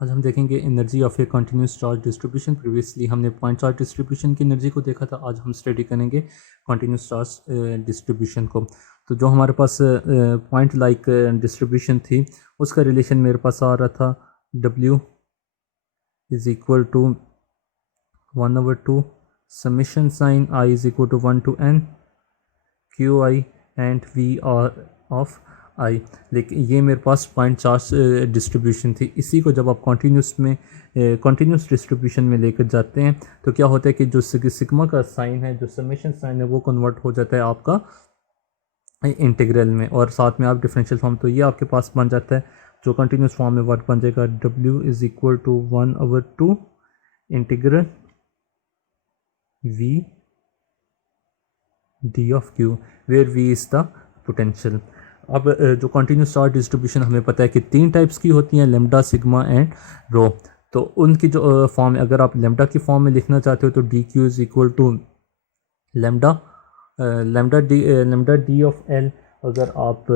आज हम देखेंगे energy of a continuous charge distribution. Previously हमने पॉइंट चार्ज डिस्ट्रीब्यूशन की एनर्जी को देखा था, आज हम स्टडी करेंगे कंटिन्यूस चार्ज डिस्ट्रीब्यूशन को। तो जो हमारे पास पॉइंट लाइक डिस्ट्रीब्यूशन थी उसका रिलेशन मेरे पास आ रहा था W is equal to 1/2 summation sign I is equal to 1 to n QI and V R of I. लेकिन ये मेरे पास पॉइंट चार्ज डिस्ट्रीब्यूशन थी। इसी को जब आप कॉन्टीन्यूस डिस्ट्रीब्यूशन में लेकर जाते हैं तो क्या होता है कि जो सिग्मा का साइन है, जो समेशन साइन है, वो कन्वर्ट हो जाता है आपका इंटीग्रल में, और साथ में आप डिफरेंशियल फॉर्म, तो ये आपके पास बन जाता है जो कंटिन्यूस फॉर्म में वर्क बन जाएगा W is equal to 1/2 integral V D of Q where V is the potential. अब जो कंटिन्यूस चार्ज डिस्ट्रीब्यूशन हमें पता है कि 3 टाइप्स की होती हैं, लेमडा, सिग्मा एंड रो। तो उनकी जो फॉर्म है, अगर आप लेमडा की फॉर्म में लिखना चाहते हो तो D Q is equal to lambda lambda D of L. अगर आप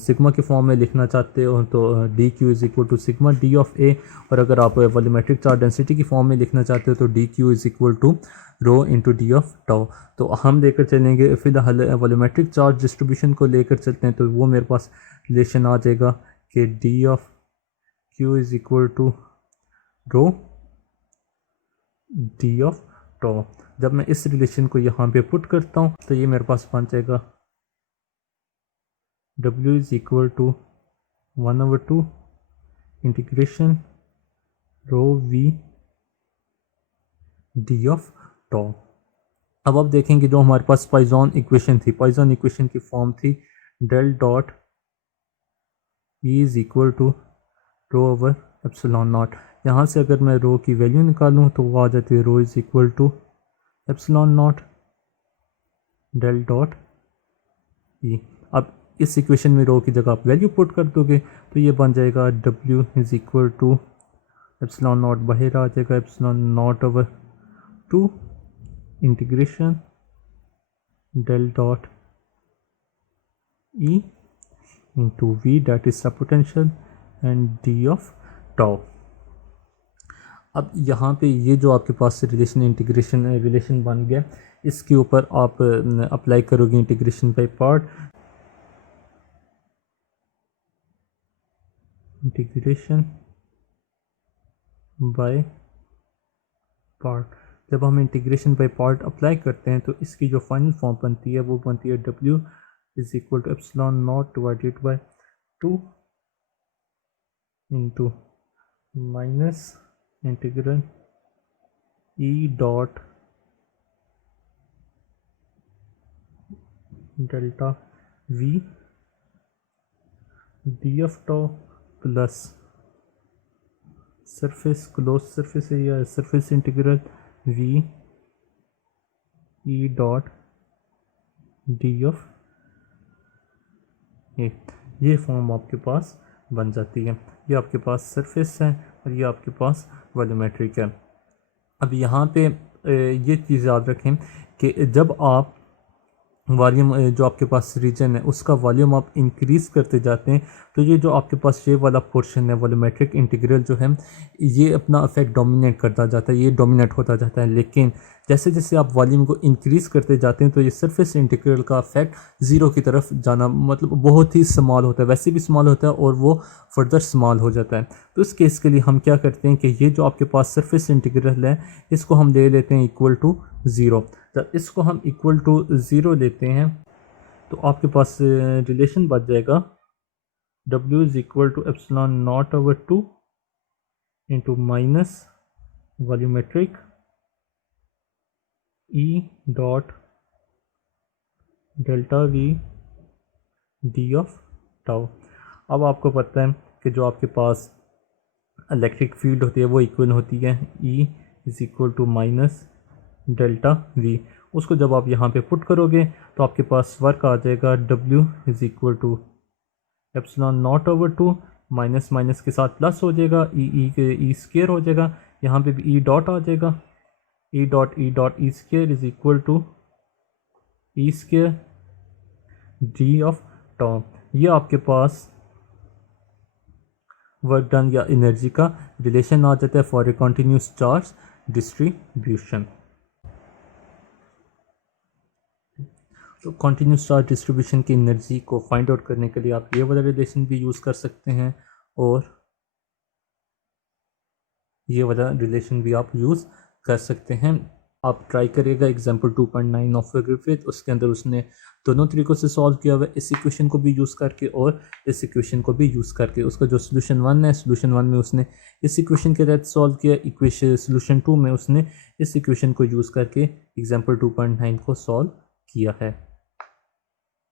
सिग्मा की फॉर्म में लिखना चाहते हो तो D Q is equal to sigma D of A. और अगर आप वॉल्यूमेट्रिक चार्ज डेंसिटी की फॉर्म में लिखना चाहते हो तो D Q is equal to rho into D of tau. तो हम लेकर चलेंगे फिलहाल वॉल्यूमेट्रिक चार्ज डिस्ट्रीब्यूशन को लेकर चलते हैं, तो वो मेरे पास रिलेशन आ जाएगा कि D of Q is equal to rho D of tau. जब मैं इस रिलेशन को यहाँ पे पुट करता हूँ तो ये मेरे पास बन जाएगा W is equal to 1/2 integration rho V D of tau. अब आप देखेंगे जो हमारे पास पॉइजन इक्वेशन थी, पॉइजन इक्वेशन की फॉर्म थी del dot E is equal to rho over epsilon not. यहाँ से अगर मैं रो की वैल्यू निकालूँ तो वो आ जाती है rho is equal to epsilon not del dot E। अब इस इक्वेशन में रो की जगह आप वैल्यू पुट कर दोगे तो ये बन जाएगा W is equal to epsilon not, बाहर आ जाएगा epsilon not over 2 integration del dot E into V that is the potential and D of tau. अब यहाँ पे ये जो आपके पास रिलेशन इंटीग्रेशन रिलेशन बन गया, इसके ऊपर आप अप्लाई करोगे integration by part. Integration by part, जब हम इंटीग्रेशन बाय पार्ट अप्लाई करते हैं तो इसकी जो फाइनल फॉर्म बनती है वो बनती है W is equal to epsilon not divided by 2 into minus integral E dot delta V D of tau plus surface close surface area surface integral V E dot D of A. ये form आपके पास बन जाती है। ये आपके पास surface है और ये आपके पास वॉल्यूमेट्रिक है। अब यहाँ पे ये चीज़ याद रखें कि जब आप वॉल्यूम जो आपके पास रीजन है उसका वॉल्यूम आप इंक्रीज़ करते जाते हैं तो ये जो आपके पास ये वाला पोर्शन है वॉल्यूमेट्रिक इंटीग्रल जो है ये अपना इफेक्ट डोमिनेट करता जाता है, ये डोमिनेट होता जाता है। लेकिन जैसे जैसे आप वॉल्यूम को इंक्रीज़ करते जाते हैं तो ये सरफेस इंटीग्रल का इफेक्ट ज़ीरो की तरफ जाना मतलब बहुत ही स्मॉल होता है, वैसे भी स्मॉल होता है और वो फर्दर स्मॉल हो जाता है। तो इस केस के लिए हम क्या करते हैं कि ये जो आपके पास सरफेस इंटीग्रल है इसको हम ले लेते हैं इक्वल टू ज़ीरो। जब इसको हम इक्वल टू ज़ीरो लेते हैं तो आपके पास रिलेशन बच जाएगा W is equal to epsilon not over 2 into minus volumetric E dot delta V D of tau. अब आपको पता है कि जो आपके पास इलेक्ट्रिक फील्ड होती है वो इक्वल होती है E is equal to minus delta V। उसको जब आप यहाँ पे पुट करोगे तो आपके पास वर्क आ जाएगा W is equal to epsilon not over 2 minus minus के साथ प्लस हो जाएगा ई स्क्वायर हो जाएगा, यहाँ पे भी E डॉट आ जाएगा E dot E square is equal to E square D of tau. ये आपके पास वर्क डन या एनर्जी का रिलेशन आ जाता है for a continuous charge distribution. तो कॉन्टीन्यूस चार्ज डिस्ट्रीब्यूशन की एनर्जी को फाइंड आउट करने के लिए आप ये वाला रिलेशन भी यूज़ कर सकते हैं और ये वाला रिलेशन भी आप यूज़ कर सकते हैं। आप ट्राई करिएगा एग्जाम्पल 2.9 ऑफ ग्रिफिथ, उसके अंदर उसने दोनों तरीक़ों से सॉल्व किया हुआ है, इस इक्वेशन को भी यूज़ करके और इस इक्वेशन को भी यूज़ करके। उसका जो सोल्यूशन 1 है, सोल्यूशन 1 में उसने इस इक्वेशन के तहत सॉल्व किया, इक्वेशन सोल्यूशन 2 में उसने इस इक्वेशन को यूज़ करके एग्जाम्पल 2.9 को सॉल्व किया है।